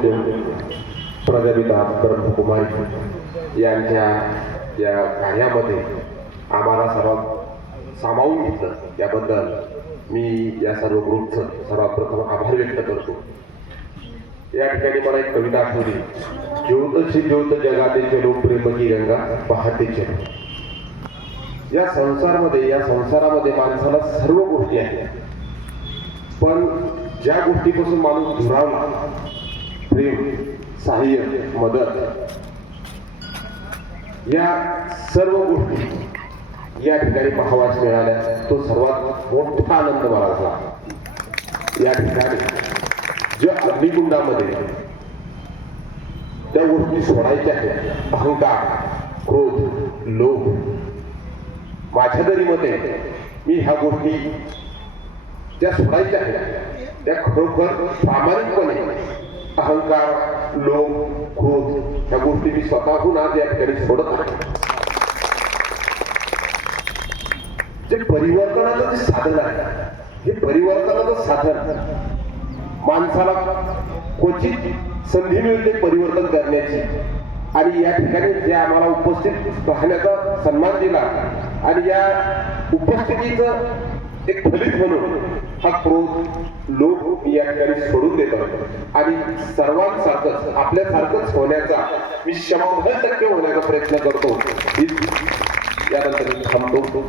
पूज्य प्रजापिता ब्रह्मकुमारी यांच्या या कार्यामध्ये आम्हाला सर्वात सामावून घेतलं त्याबद्दल मी या सर्व ग्रुपचं सर्वात प्रथम आभार व्यक्त करतो. या ठिकाणी मला एक कविता आठवली. ज्योतशी ज्योत जगाते चलो प्रेम की गंगा वाहते चलो. या संसारामध्ये माणसाला सर्व गोष्टी आहेत, पण ज्या गोष्टीपासून माणूस दुरावला, प्रेम, सहाय्य, मदत, या सर्व गोष्टी या ठिकाणी पाहावास मिळाल्या. तो सर्वात मोठा आनंद मला झाला. या ठिकाणी ज्या अग्निकुंडामध्ये त्या गोष्टी सोडायच्या आहेत, अहंकार, क्रोध, लोभ, माझ्या तरी मते मी ह्या गोष्टी त्या सोडायच्या आहेत. त्या खरोखर प्रामाणिकपणे अहंकार, लोभ, क्रोध ह्या गोष्टी मी स्वतःहून आज या ठिकाणी सोडत आहे. जे परिवर्तनाचं जे साधन आहे, हे परिवर्तनाचं साधन माणसाला क्वचित संधी मिळते परिवर्तन करण्याची. आणि या ठिकाणी जे आम्हाला उपस्थित राहण्याचा सन्मान दिला आणि या उपस्थितीचं एक फलित म्हणून हा क्रोध, लोभ या ठिकाणी सोडून देतो आणि सर्वांसारखंच आपल्यासारखंच होण्याचा मी 100% होण्याचा प्रयत्न करतो. यानंतर मी थांबतो.